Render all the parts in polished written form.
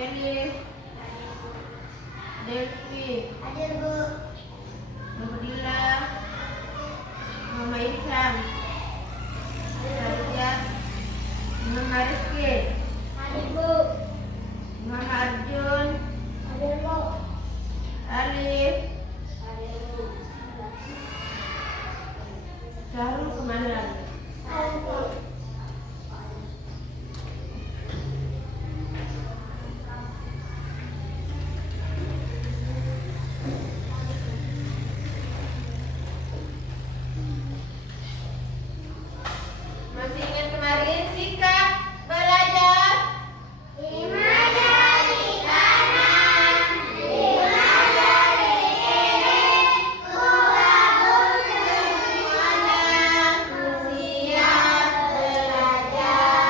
Elif, Delvi, Hadir, Bu. Nurudila, Muhammad Ihsan, Sarja, Muhammad Rizky, Hadir, Bu. Muhammad Arjun, Hadir, Bu. Alif, Hadir, Bu. Syahrul kemana lagi? Hadir, Bu. Masih ingat kemarin sikap belajar? 5 jari kanan, 5 jari kiri, ku gabung semuanya, ku siap belajar.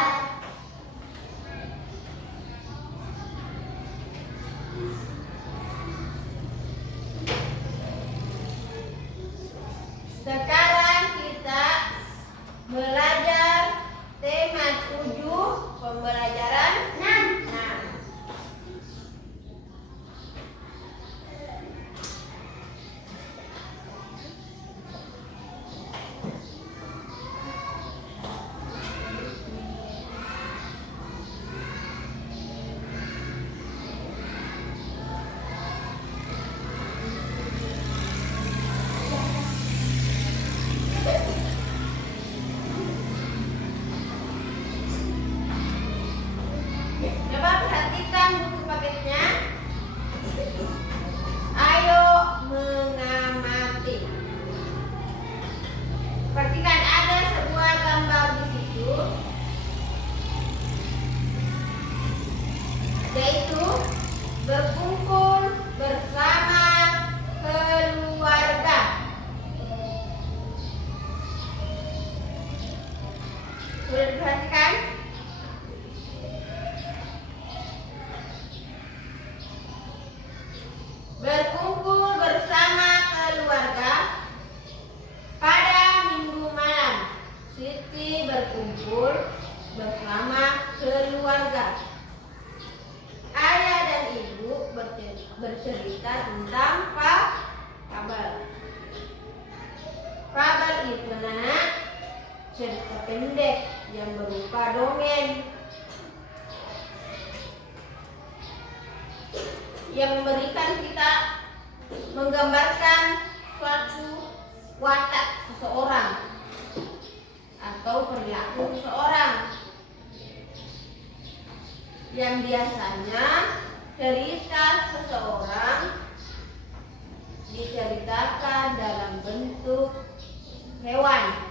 Sekarang kita belajar tema 7 pembelajaran 6. Coba perhatikan buku paketnya. Ayo mengamati. Perhatikan ada sebuah gambar di situ, yaitu berkumpul bersama keluarga. Sudah diperhatikan? Berkumpul bersama keluarga pada minggu malam. Siti berkumpul bersama keluarga. Ayah dan ibu bercerita tentang fabel. Fabel itu cerita pendek yang berupa dongeng yang memberikan kita menggambarkan suatu watak seseorang atau perilaku seseorang yang biasanya cerita seseorang diceritakan dalam bentuk hewan.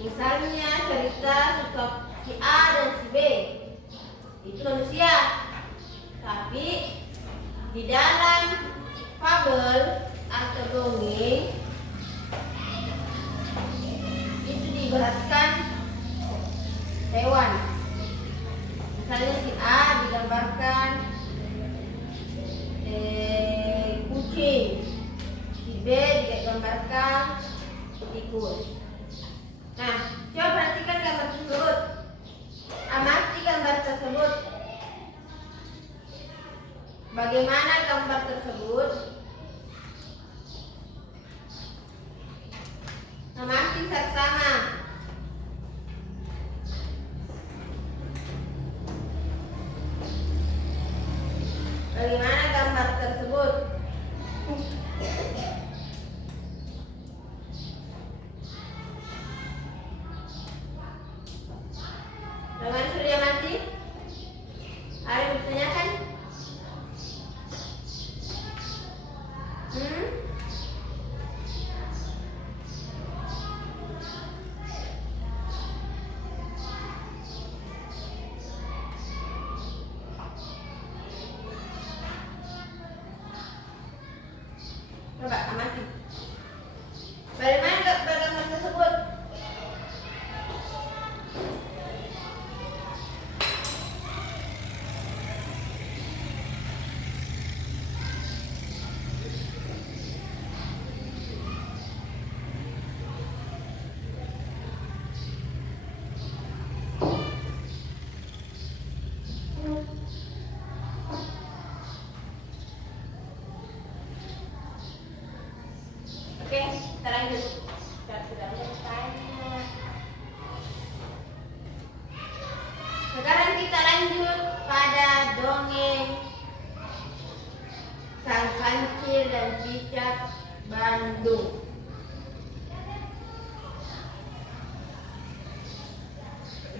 Misalnya cerita si A dan si B itu manusia, tapi di dalam fabel atau dongeng itu diibaratkan hewan. Misalnya si A digambarkan kucing, si B digambarkan tikus. Nah, coba perhatikan gambar tersebut. Amati gambar tersebut. Bagaimana gambar tersebut? Amati seksama. Bagaimana gambar tersebut? Bagaimana sudah mati? Ada yang ditanyakan? Coba amati. Bagaimana gambar tersebut?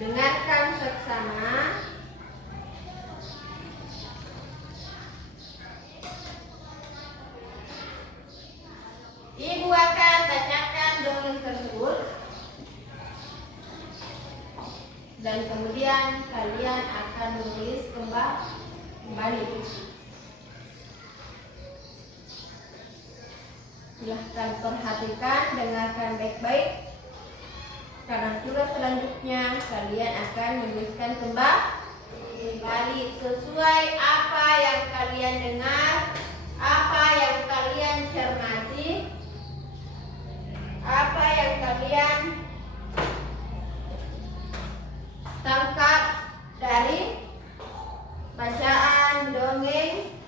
Dengarkan seksama. Ibu akan bacakan dongeng tersebut dan kemudian kalian akan menulis kembali. Silahkan perhatikan, dengarkan baik-baik. Karena tugas selanjutnya kalian akan menuliskan kembali sesuai apa yang kalian dengar, apa yang kalian cermati, apa yang kalian tangkap dari bacaan dongeng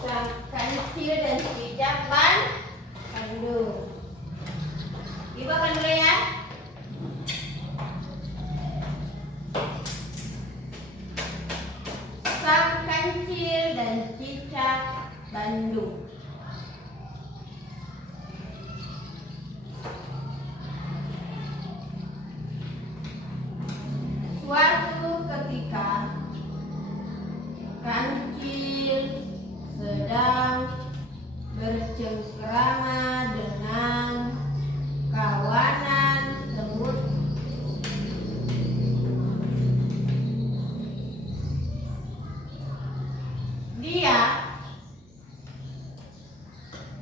Sang Kancil dan Cicak Bandung. Ibu akan mulai ya. Sang Kancil dan Cicak Bandung. Suatu ketika Kancil sedang bercengkrama dengan kawanan semut. Dia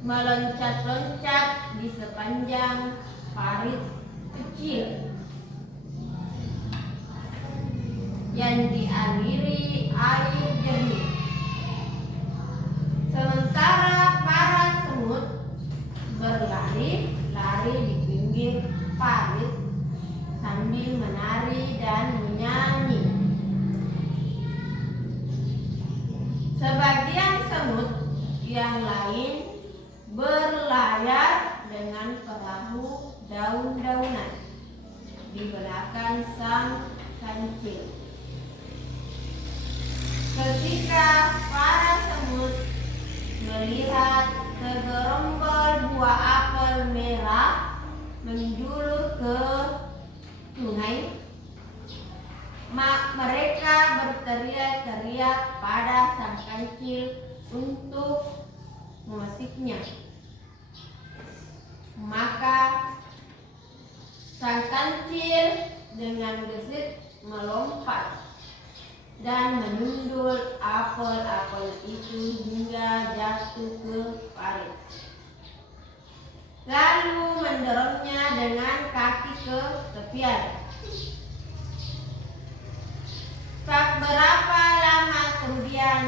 meloncat-loncat di sepanjang parit kecil yang dialiri air jernih. Sementara para semut berlari-lari di pinggir parit sambil menari dan menyanyi. Sebagian semut yang lain berlayar dengan perahu daun-daunan di belakang Sang Kancil. Ketika para semut melihat segerombol buah apel merah menjulur ke sungai, mereka berteriak-teriak pada Sang Kancil untuk memetiknya. Maka Sang Kancil dengan gesit melompat dan menundul apel-apel itu hingga jatuh ke parit. Lalu mendorongnya dengan kaki ke tepian. Tak berapa lama kemudian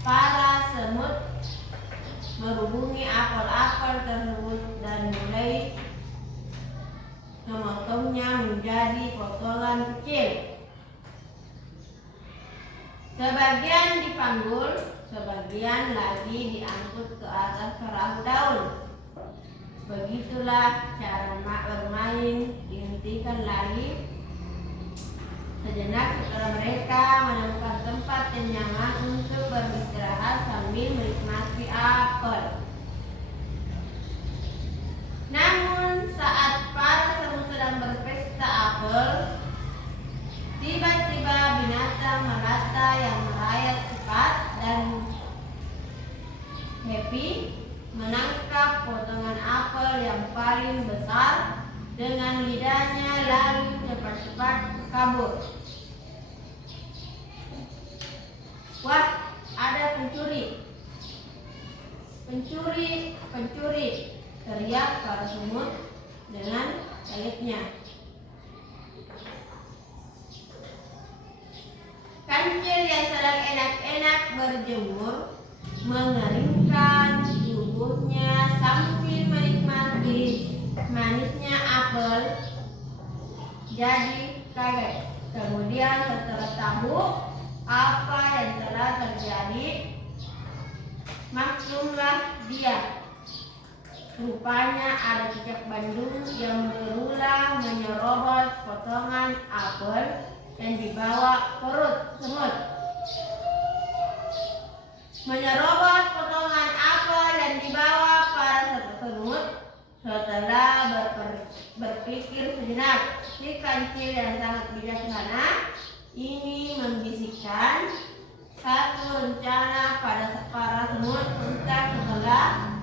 para semut merubungi apel-apel tersebut dan mulai memotongnya menjadi potongan kecil. Sebagian dipanggul, sebagian lagi diangkut ke atas perahu daun. Begitulah cara bermain dihentikan lagi. Sejenak setelah mereka menemukan tempat yang nyaman untuk beristirahat sambil menikmati apel. Namun saat para semut sedang berpesta apel, tiba-tiba binatang melata yang merayap cepat dan happy menangkap potongan apel yang paling besar dengan lidahnya, lalu cepat-cepat kabur. Wah, ada pencuri! Pencuri! Pencuri! Teriak para semut dengan kagetnya. Kancil yang sedang enak-enak berjemur mengeringkan tubuhnya sambil menikmati manisnya apel, jadi kaget. Kemudian setelah tahu apa yang telah terjadi, maklumlah dia. Rupanya ada cicak Bandung yang berulang menyerobot potongan apel yang dibawa perut semut. Menyerobot potongan apel yang dibawa para semut setelah berpikir sejenak. Si kancil yang sangat bijaksana ini membisikkan satu rencana pada para semut unta setelah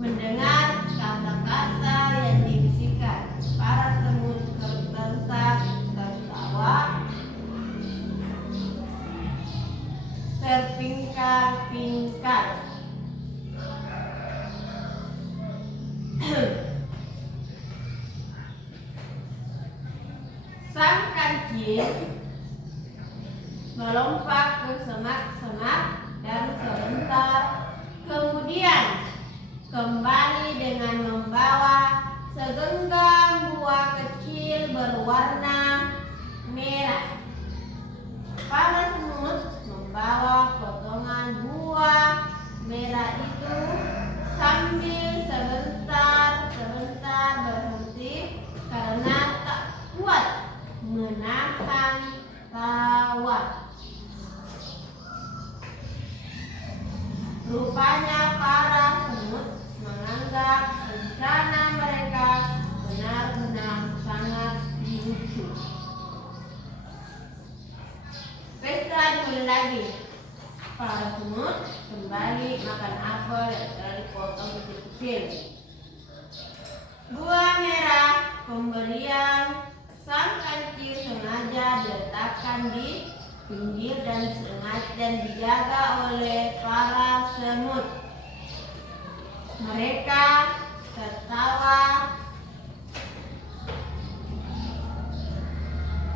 mendengar kata-kata yang dibisikkan. Para semut terbentak tertawa terpingkar-pingkar. Sang kancil melompat ke semak-semak dan sebentar kemudian kembali dengan membawa segenggam buah kecil berwarna merah. Para semut membawa potongan buah merah itu sambil sebentar berhenti karena tak kuat menahan tawa. Rupanya para semut menganggap rencana mereka benar-benar sangat lucu. Pesta dimulai lagi. Para semut kembali makan apel yang telah dipotong kecil-kecil. Buah merah pemberian sang kancil sengaja diletakkan di pinggir dan dijaga oleh para semut. Mereka tertawa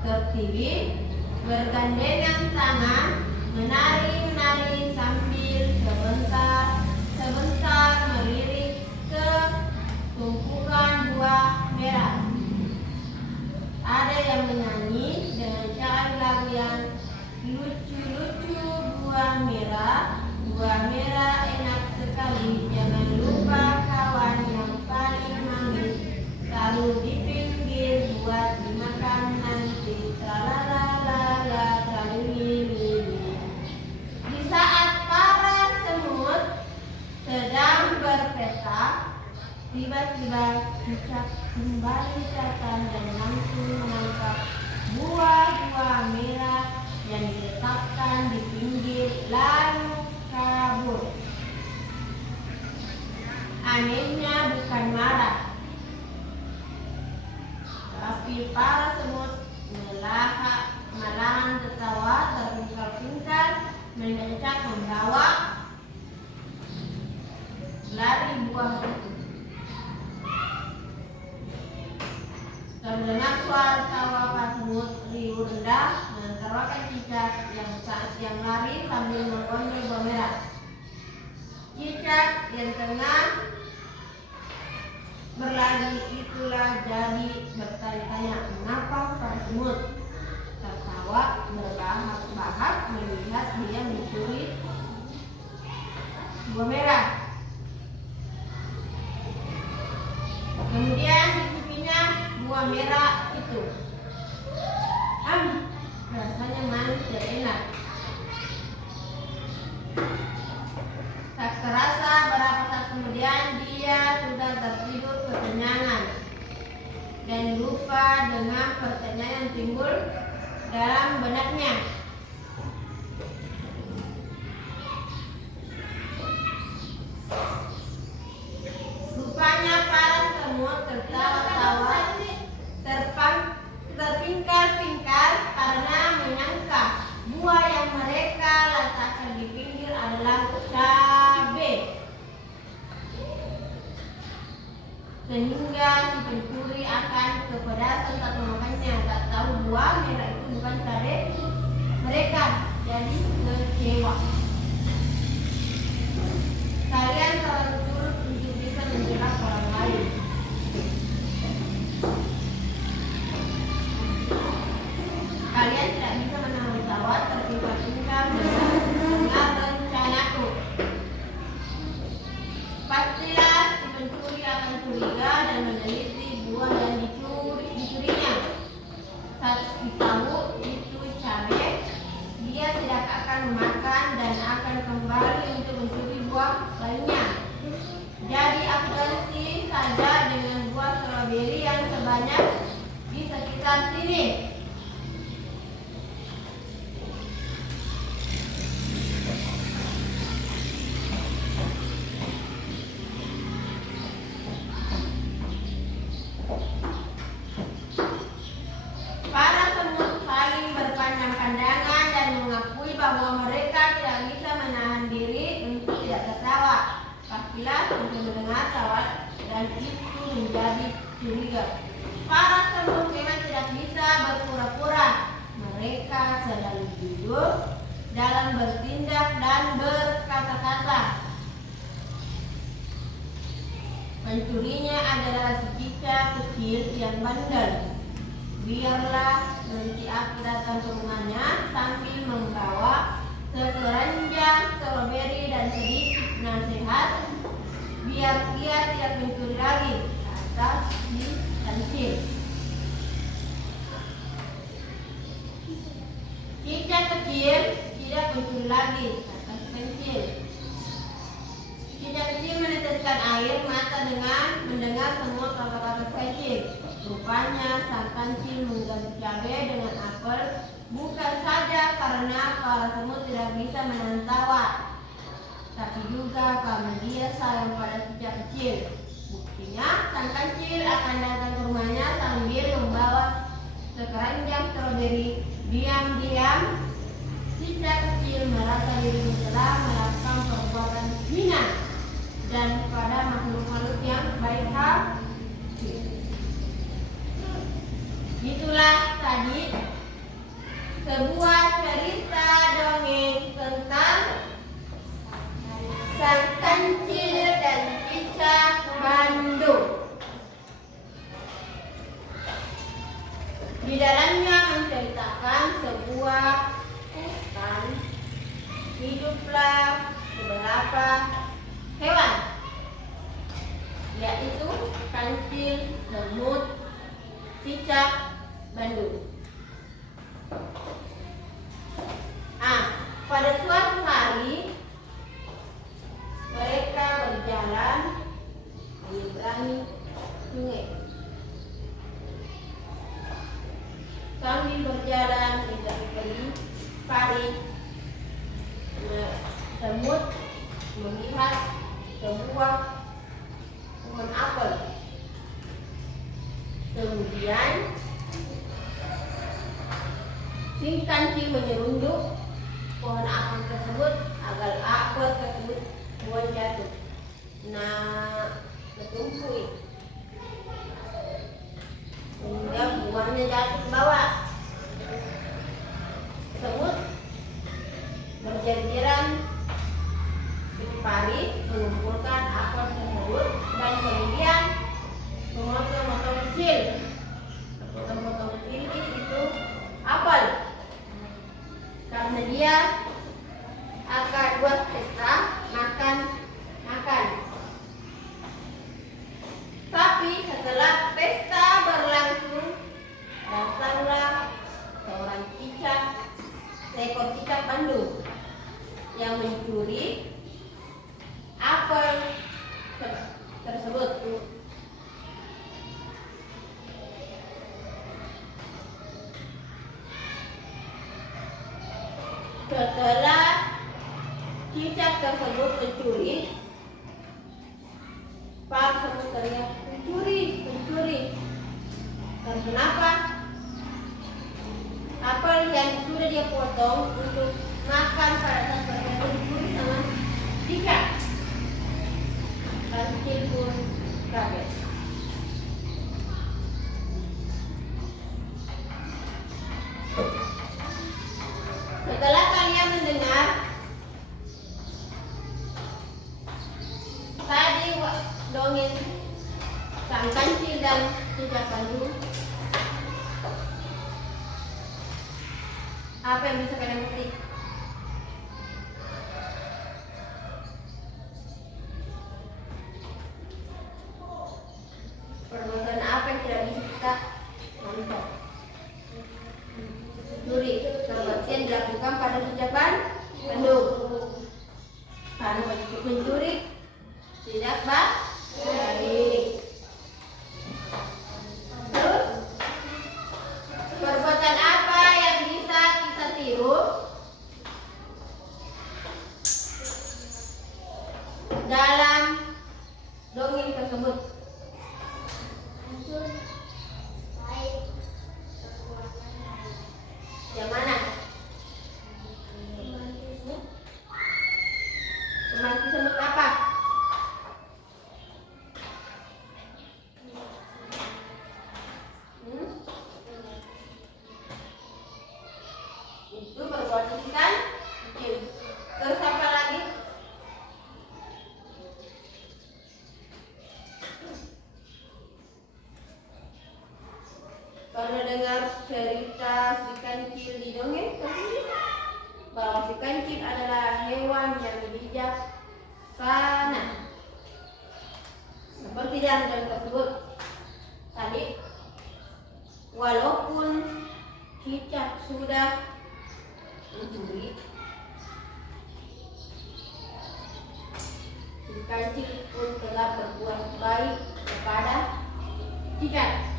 tertiwi, bergandengan tangan, menari-menari sambil sebentar melirik ke tumpukan buah merah. Ada yang menyanyi dengan cara lagu yang lucu-lucu. Buah merah enak sekali. Jangan lupa kawan yang paling manis. Taruh di pinggir buat dimakan nanti. Tralalala, tralili. Di saat para semut sedang berpesta, tiba-tiba cicak kembali datang dan langsung menangkap buah-buah merah yang diletakkan di pinggir lalu kabur. Anehnya bukan marah, tapi para semut malahan tertawa terpingkar-pingkar mengencak membawa lari buah itu. Terdengar suara tawa para semut riuh rendah menertawakan cicak yang lari sambil menggondol buah merah. Cicak yang tengah berlari itulah jadi bertanya-tanya mengapa para semut tertawa berbahak-bahak melihat dia mencuri buah merah. Kemudian dikupinya buah merah itu. Rasanya manis dan enak. Tak terasa berapa saat kemudian dia sudah tertidur kekenyangan dan lupa dengan pertanyaan yang timbul dalam benaknya. Rupanya para semut tertawa-tawa terpingkar-pingkar karena menyangka buah yang mereka letakkan di pinggir adalah cabai. Sehingga si pencuri akan kepedasan tak memakannya. Tak tahu buah merah itu bukan cabai. Mereka jadi kecewa. Kalian terlalu turut untuk bisa menjelak orang lain. Kalian tidak bisa menahan tawa terpingkar-pingkar mendengar rencanaku. Pastilah si pencuri akan curiga dan meneliti buah yang dicurinya. Saat ditahu itu cabai, dia tidak akan memakan dan akan kembali untuk mencuri buah lainnya. Jadi aku ganti saja dengan buah stroberi yang sebanyak sekitar sini. Para semut saling berpandang pandangan dan mengakui bahwa mereka tidak bisa menahan diri untuk tidak tertawa. Kafilah untuk mendengar tawa dan itu menjadi curiga. Para semut memang tidak bisa berpura-pura. Mereka sedang jujur dalam bertindak dan berkata-kata. Pencurinya adalah si cicak kecil yang bandel. Biarlah nanti aku datang ke rumahnya sambil membawa sekeranjang stroberi dan sedikit nasihat biar ia tidak mencuri lagi, kata si kancil. Cicak kecil tidak mencuri lagi, kata si kancil. Cicak kecil meneteskan air mata dengan mendengar semua kata-kata si kancil. Rupanya sang kancil mengganti cabai dengan apel bukan saja karena para semut tidak bisa menahan tawa, tapi juga karena dia sayang pada cicak kecil. Buktinya sang kancil akan datang ke rumahnya sambil membawa sekeranjang stroberi. Diam-diam cicak kecil merasa dirinya telah melakukan perbuatan hina dan pada makhluk-makhluk yang baik hati. Itulah tadi sebuah cerita dongeng tentang sang kancil dan cicak Bandung. Di dalamnya menceritakan sebuah hutan, hiduplah beberapa hewan, yaitu kancil, semut, cicak Bandung. Pada suatu hari mereka berjalan menyeberangi sungai. Sambil berjalan mereka beli pari. Semut melihat sebuah pohon apel. Kemudian si kancil menyerunduk pohon apel tersebut agar apel tersebut buah jatuh. Ketumpui sehingga buahnya jatuh ke bawah. Semut berjejer-jeran seperti pari mengumpulkan apel tersebut dan kemudian memotong-motong kecil. Potong-potong kecil itu apel. Karena dia akan buat pesta makan. Tapi setelah pesta berlangsung, datanglah seekor cicak Bandung yang mencuri apel tersebut. Setelah cicak tersebut mencuri, para semut teriak, mencuri. Dan kenapa? Apel yang sudah dia potong untuk makan pada saat mereka dicuri sama cicak. Kancil pun kaget. Setelah kalian mendengar tadi dongeng sang kancil dan cicak Bandung, apa yang bisa kalian petik? Perbuatan apa yang tidak bisa kita monitor? Mencuri. Seperti yang dilakukan pada cicak Bandung. Karena mencuri tidak baik. Terus Yang mana? Pemangku semut apa? Itu berbuat ikan kecil. Terus apa lagi? Pernah dengar cerita si kancil di dongeng? Bahwa si kancil adalah hewan yang bijaksana. Seperti dalam dongeng tersebut tadi, walaupun cicak sudah mencuri, si kancil pun telah berbuat baik kepada cicak.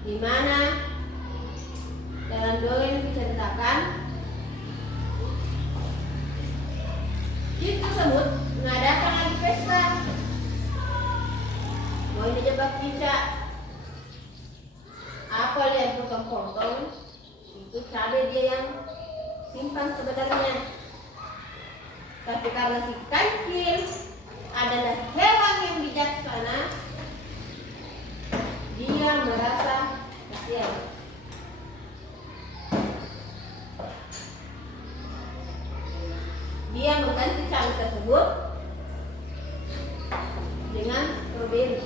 Di mana dalam dongeng diceritakan cicak tersebut mengadakan lagi pesta. Mau dijebak cicak. Apa lihat potong-potong? Itu cabai dia yang simpan sebenarnya. Tapi karena si kancil adalah hewan yang bijaksana, dia merasa kasihan. Dia mengganti cabai tersebut dengan strawberry.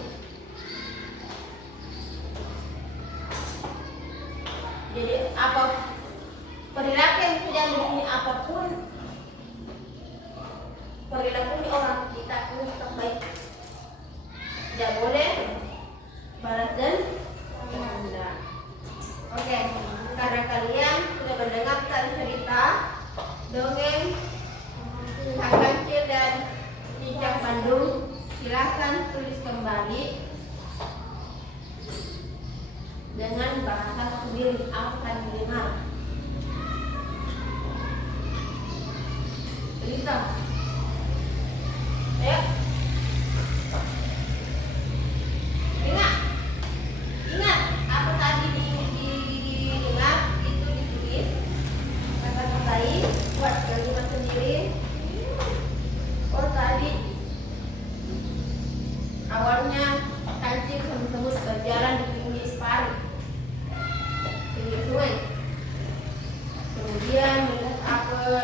Jadi apa perilaku yang sedang begini, apapun perilaku orang kita harus tetap baik. Tidak boleh balas dendam. Oke, karena kalian sudah mendengar tadi cerita dongeng Kak Kancil dan Cicak Bandung, silahkan tulis kembali dengan bahasa sendiri apa yang didengar. Cerita. Ayo. Ingat apa tadi didengar itu ditulis. Kata-katai buat kalimat sendiri. Oh tadi awalnya kancil semut-semut berjalan di pinggir pari, pinggir sungai. Kemudian melihat apel.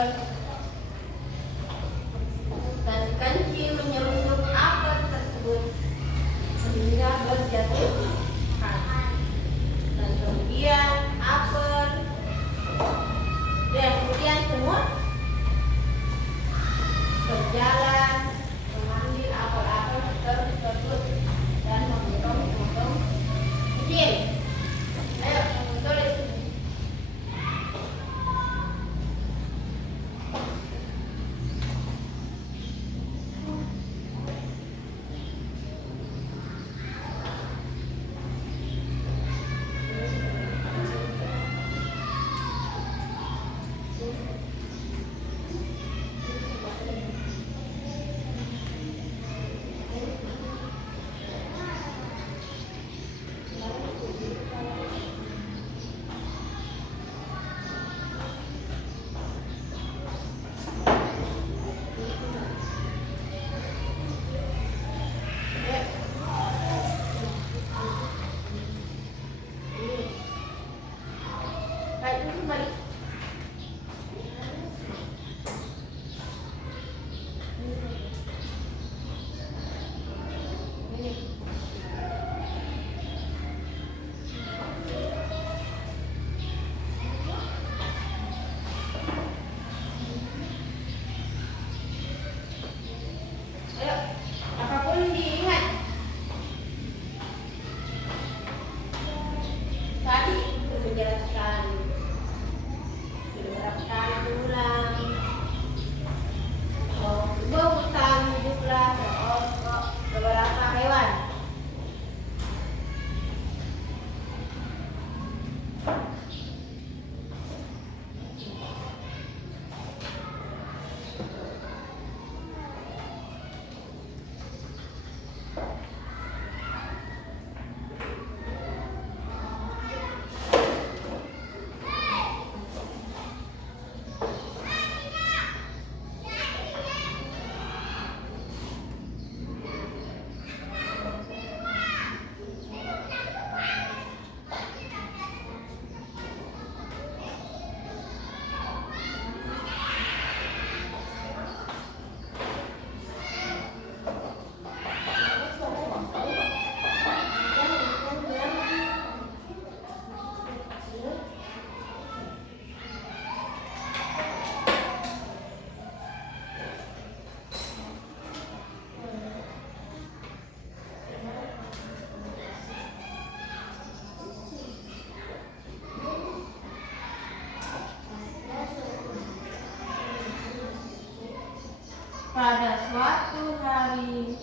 suatu hari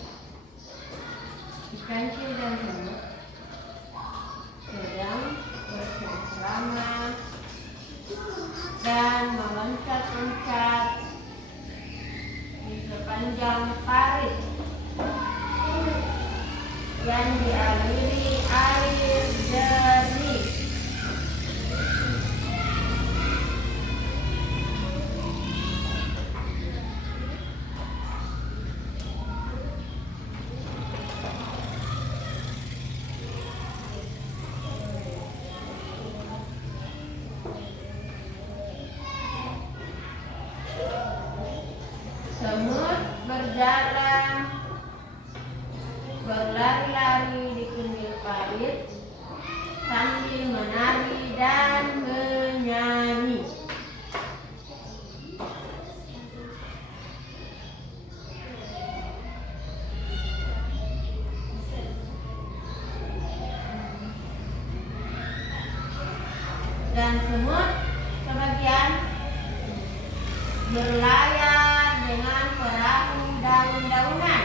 ikan kecil dan semut sedang bersama-sama dan meloncat-loncat di sepanjang parit yang dialiri air jernih. Semut berjalan, berlari-lari di pinggir parit sambil menari dan menyanyi. Dan semut sebagian berlayar dengan perahu daun-daunan.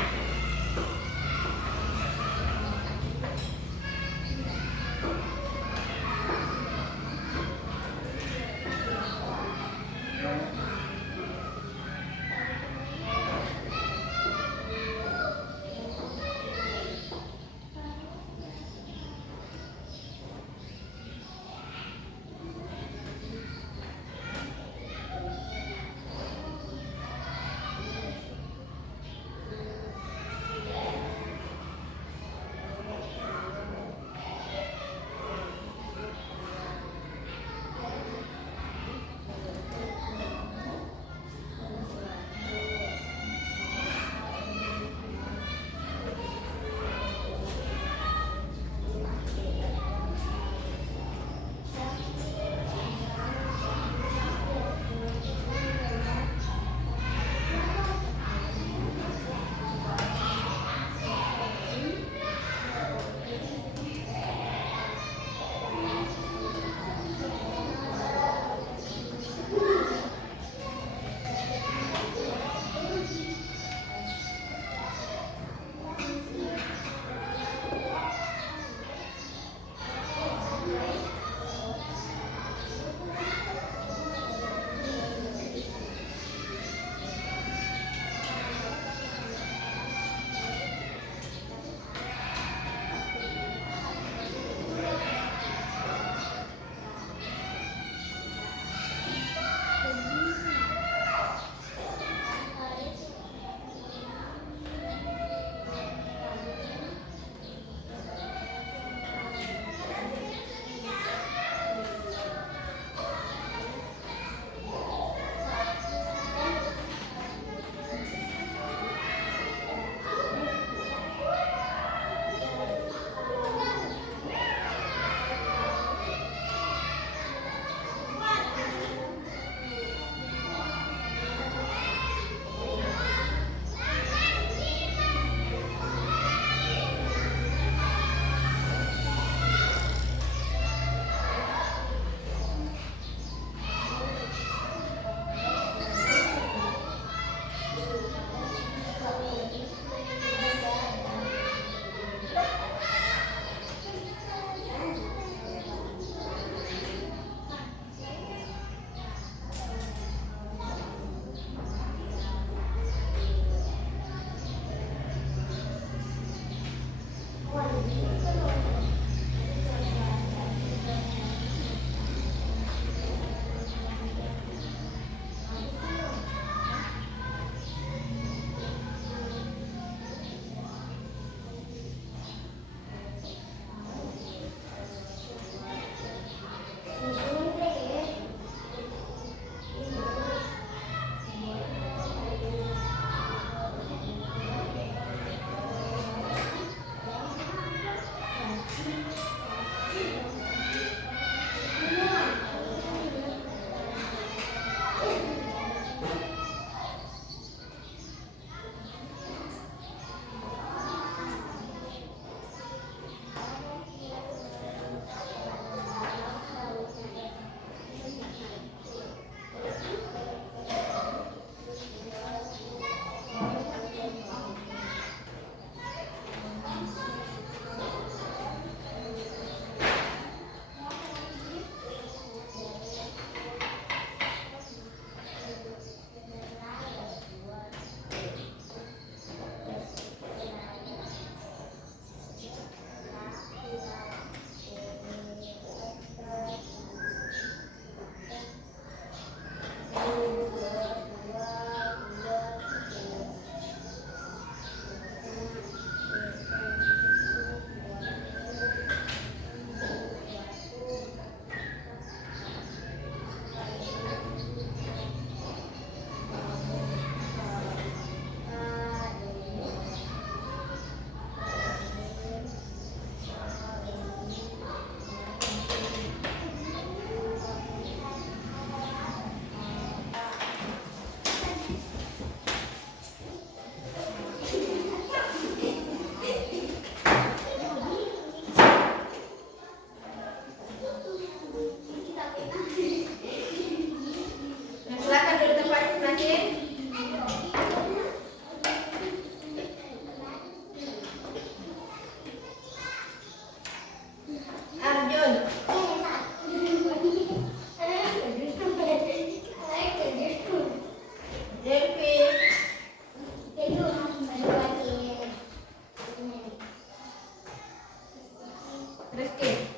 Rizky.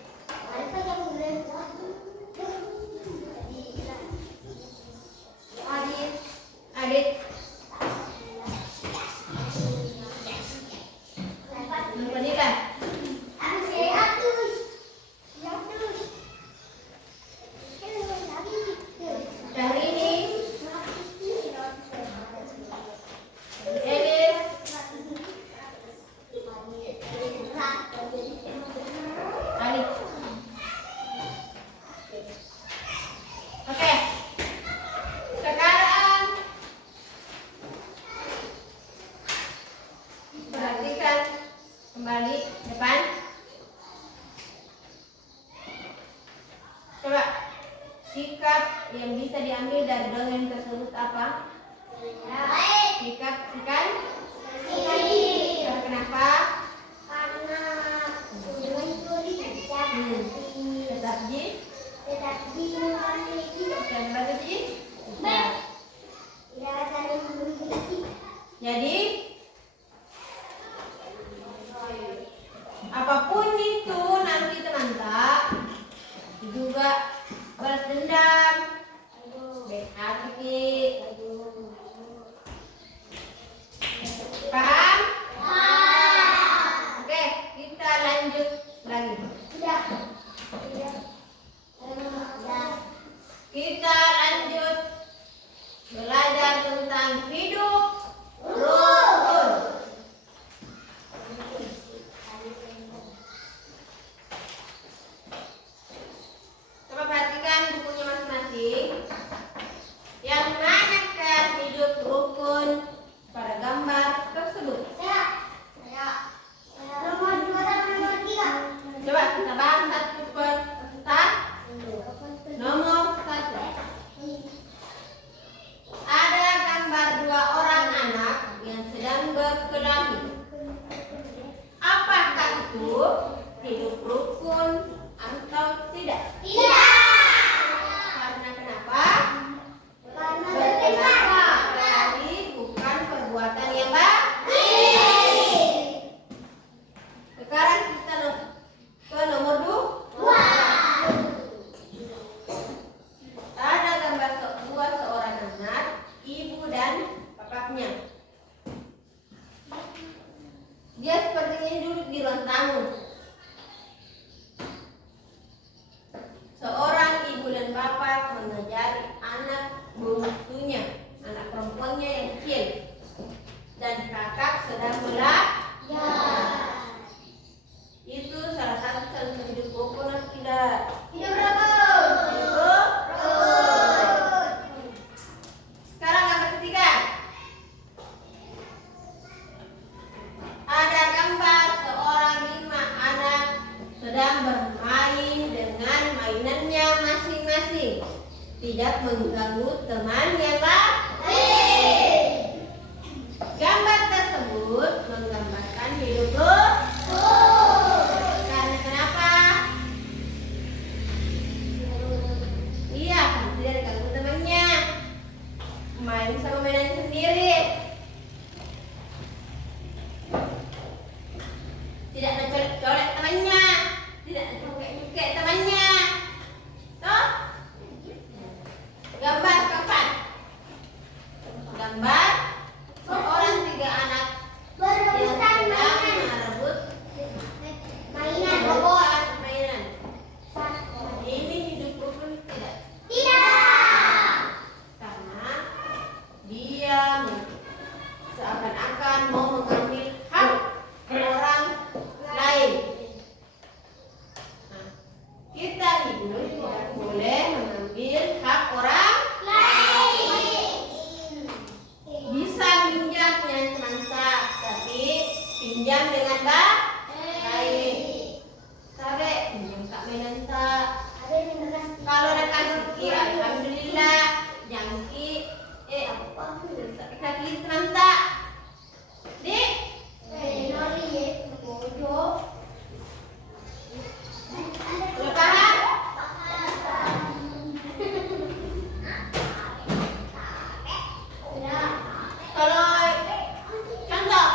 Adit. Nurmanila. Syahrini. Elis. Alif. Oke. Sekarang perhatikan kembali depan. Coba sikap yang bisa diambil dari dongeng tersebut apa? Sikap ikan. Kenapa? Tetap ji. Dan bagi ji. Jadi apapun itu nanti teman tak juga balas dendam, baik hati. Paham? Oke, kita lanjut lagi. Kita lanjut belajar tentang hidup rukun. Coba perhatikan bukunya masing-masing. Yang manakah hidup rukun pada gambar tersebut? Coba kita bahas satu per nomor 1. Ada gambar 2 orang anak yang sedang berkelahi. Apakah itu hidup rukun atau tidak? Karena kenapa? Berkelahi bukan perbuatan yang baik. Sekarang kita ke nomor 2. Ada gambar seorang anak, ibu dan bapaknya. Dia sepertinya duduk di ruang tamu. Seorang ibu dan bapak mengajari anak bungsunya, anak perempuannya yang kecil, dan kakak sedang belajar. Itu salah satu contoh hidup rukun atau tidak? Hidup rukun. Sekarang gambar ketiga. Ada gambar seorang 5 anak sedang bermain dengan mainannya masing-masing, tidak mengganggu teman yang lain. Gambar tersebut menggambarkan hidup rukun. Karena kenapa? Iya, kan tidak diganggu temannya, main sama mainannya sendiri, tidak mencolek-colek temannya, tidak mencukek temannya. Toh? Gambar keempat. Gambar seorang 3 anak yang sedang merebut mainan. Ini hidup rukun tidak? Karena dia seakan-akan mau mengambil hak orang lain. Nah, kita hidup tidak boleh mengambil hak orang lain. Bisa pinjamnya teman tak, tapi pinjam dengan baik. Sabe, pinjam kak mainan tak. Kalau ada kasih, alhamdulillah. Jangki, kaki teman tak. Dik, udah paham? Kalau contoh,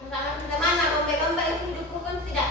misalnya kita mana lomba-lomba itu hidup rukun tidak?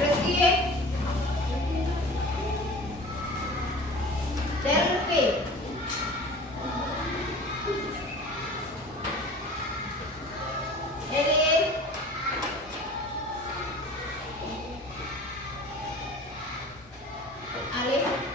Rizky. Delphi. Elif. Alif.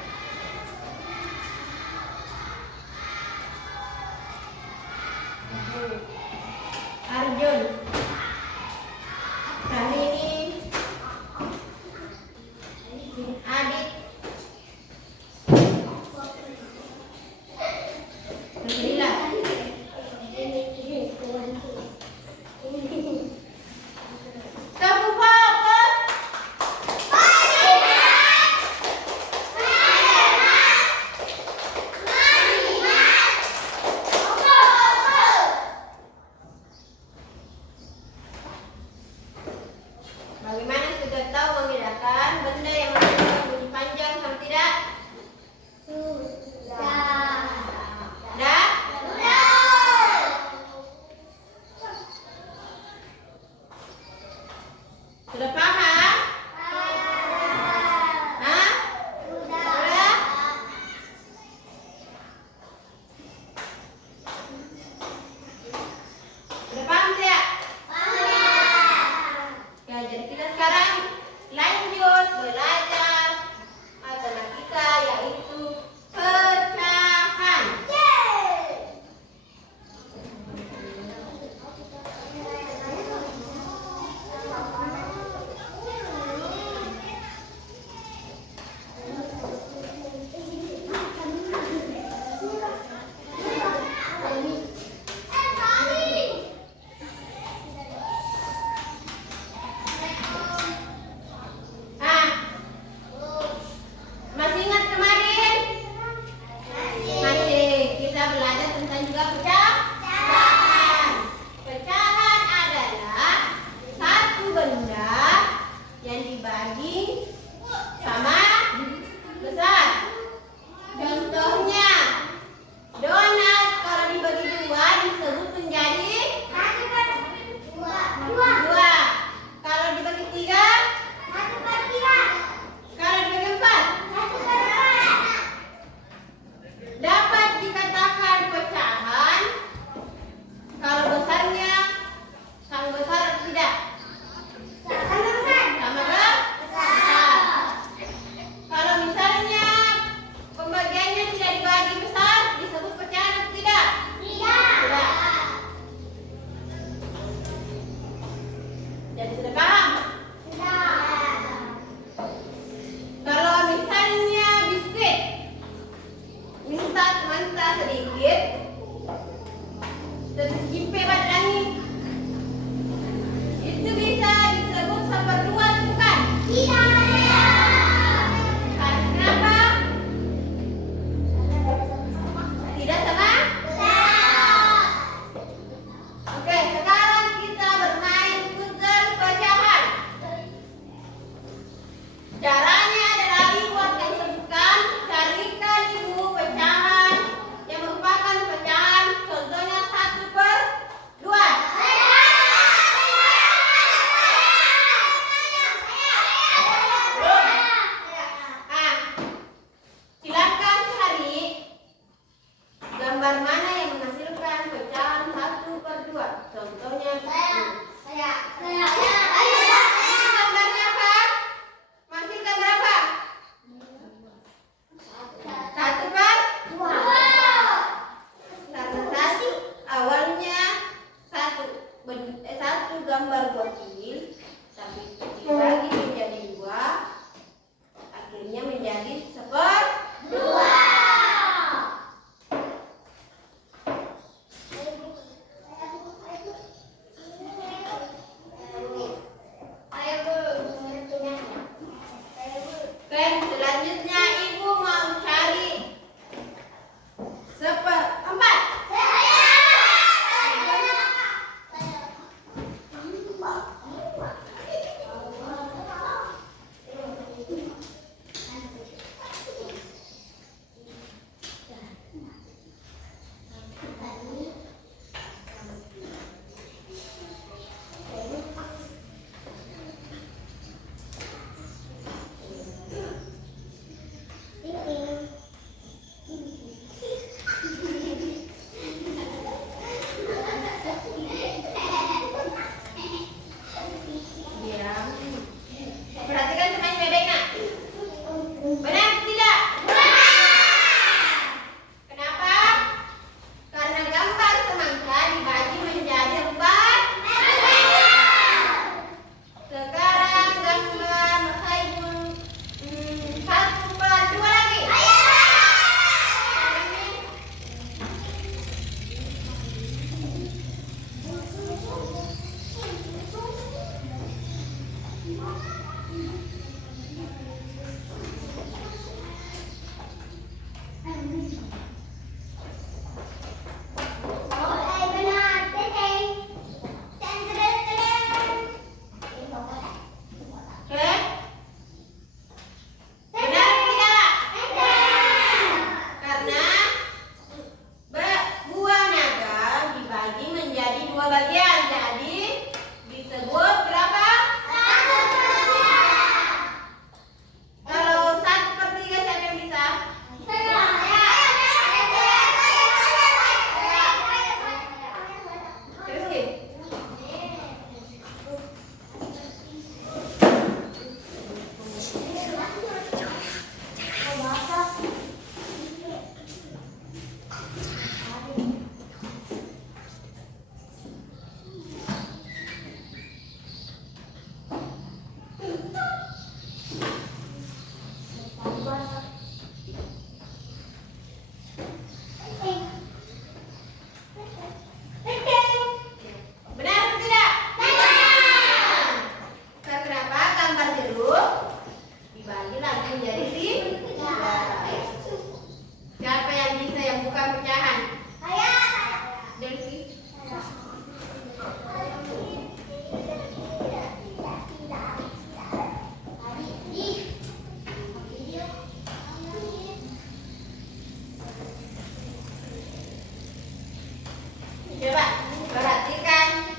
Coba perhatikan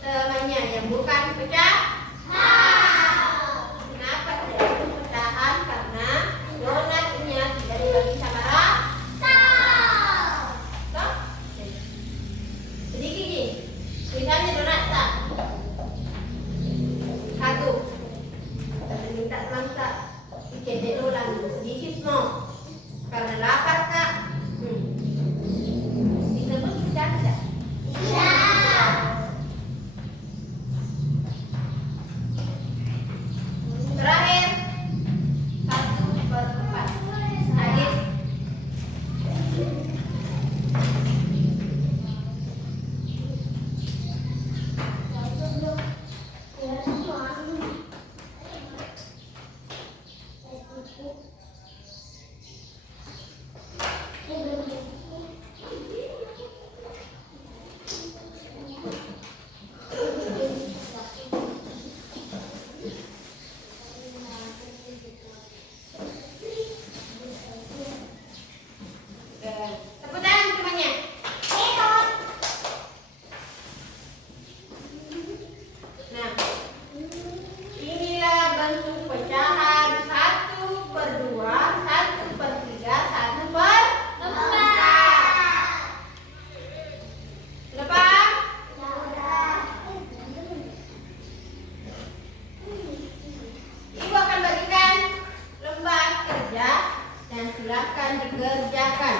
temannya yang bukan pecah. Kenapa tidak ada pecahan? Karena donatnya tidak dibagi sama rata. Toh? Jadi gini, misalnya donat satu, kita minta langka, dicedek ulang sedikit mau, karena lapar kak. Disebut pecah tidak? Iya. Terakhir 1/4. Adit. Tepuk tangan temannya. Nah, inilah bentuk pecahan 1/2, 1/3, 1/4. Lepas Ibu akan bagikan lembar kerja dan silakan dikerjakan.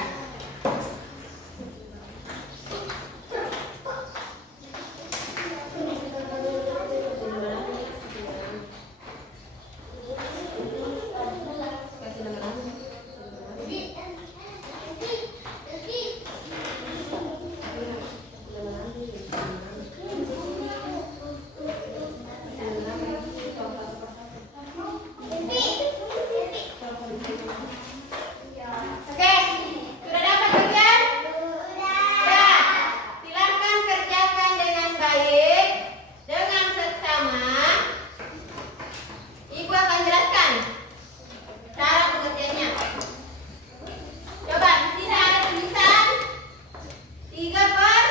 Oke, sudah dapat kerjaan? Sudah. Silakan kerjakan dengan baik, dengan seksama. Ibu akan jelaskan cara pengerjaannya. Coba di sini ada tulisan 3/4.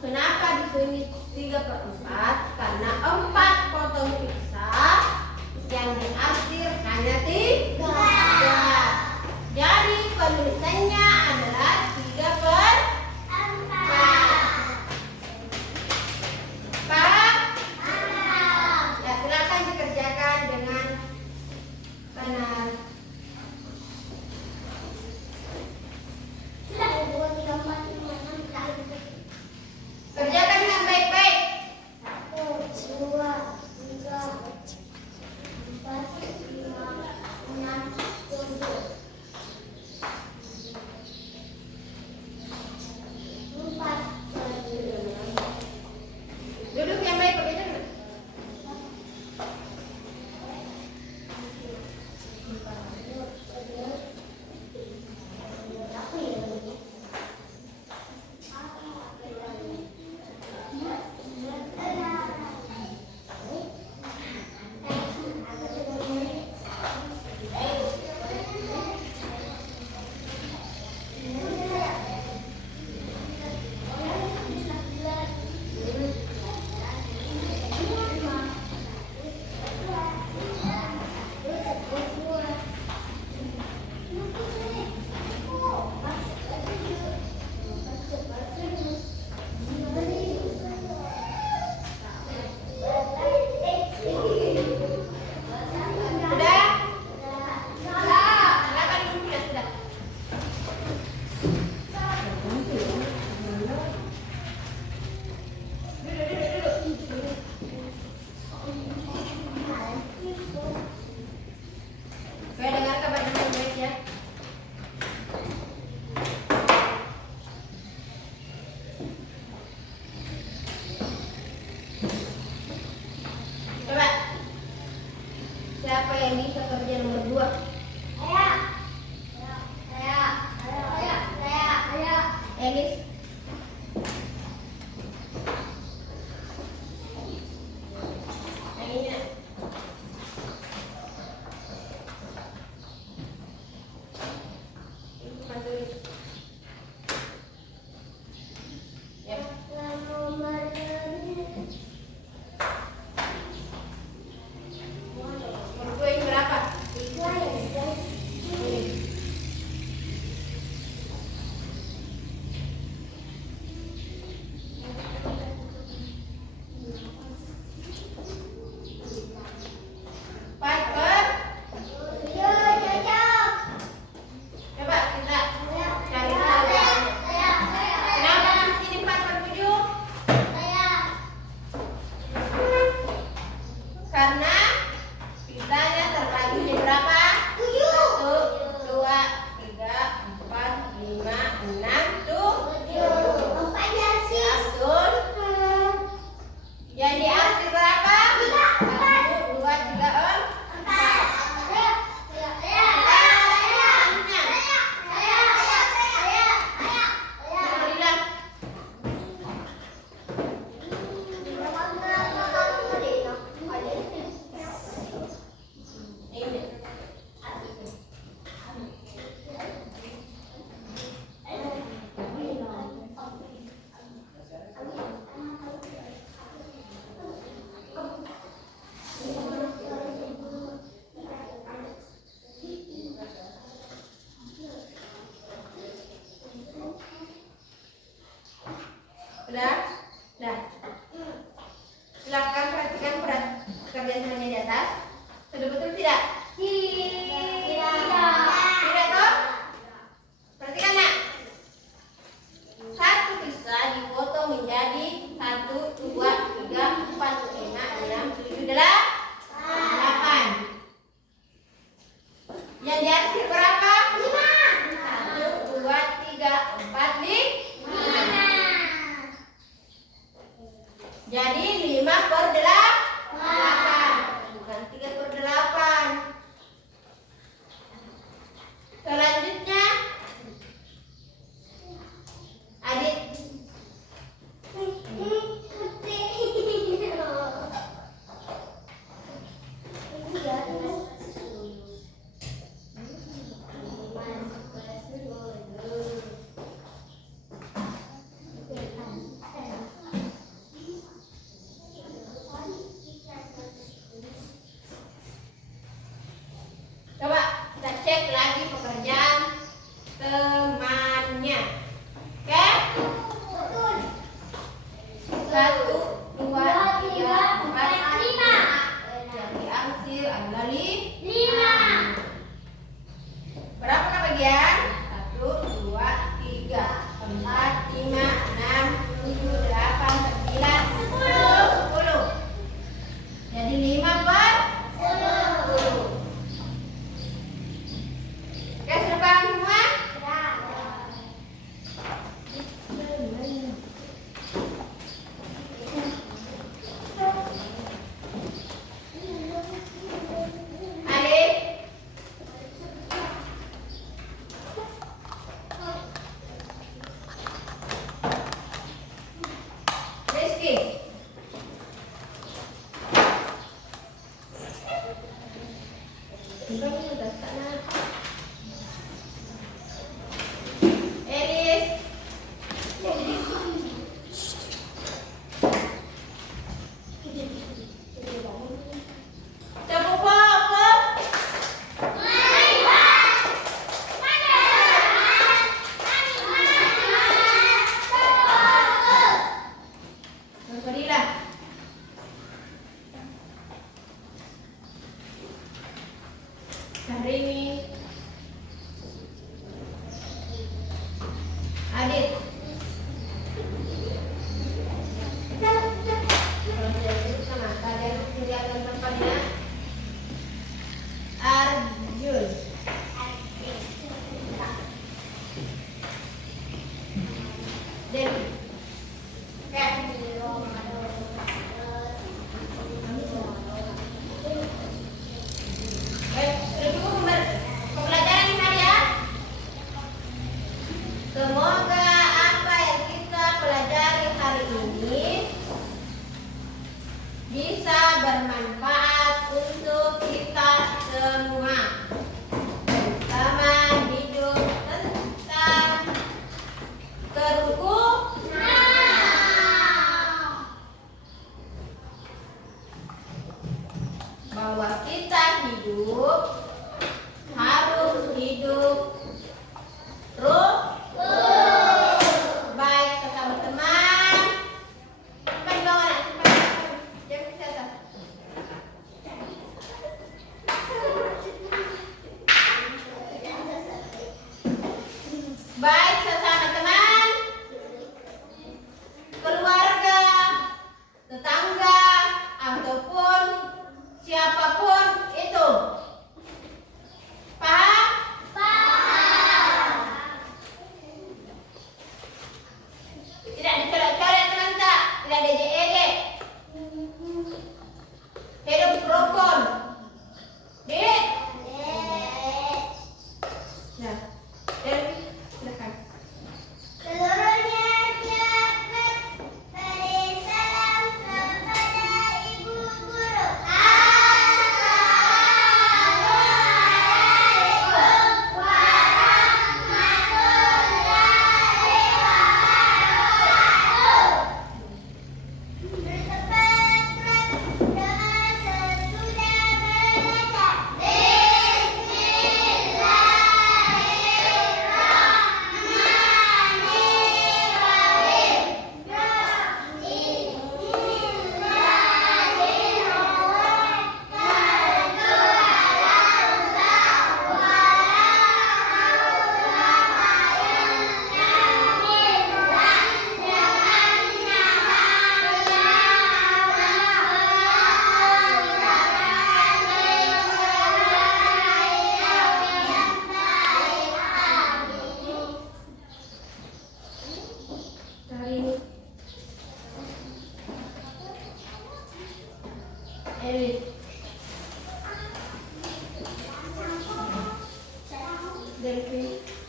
Kenapa di sini 3/4? Karena 4 potong pizza yang diakhir hanya 3. Jadi penulisannya adalah 3/4. Paham? Ya, silakan dikerjakan dengan benar. Kerjakan dengan baik-baik. 1, 2, 3, 4, 5, 6, 7, 4. Duduk yang baik, pakai jangan. Sudah? Silakan duduk ya, sudah. Duduk. Saya dengar kabar yang baik ya. Coba. Siapa yang bisa kerja nomor 2? Elis. Yang ini. Ibu bantuin. baik sesama teman, keluarga, tetangga, ataupun siapapun itu. Paham? Tidak dicoret-coret teman tak, tidak diejek-ejek. Hidup rukun. Dek. Nah, Dewi, silakan. Seluruhnya dapat beri salam kepada ibu guru. Assalamualaikum warahmatullahi wabarakatuh. Bertempat doa sesudah membaca. Dari Elis. Devi.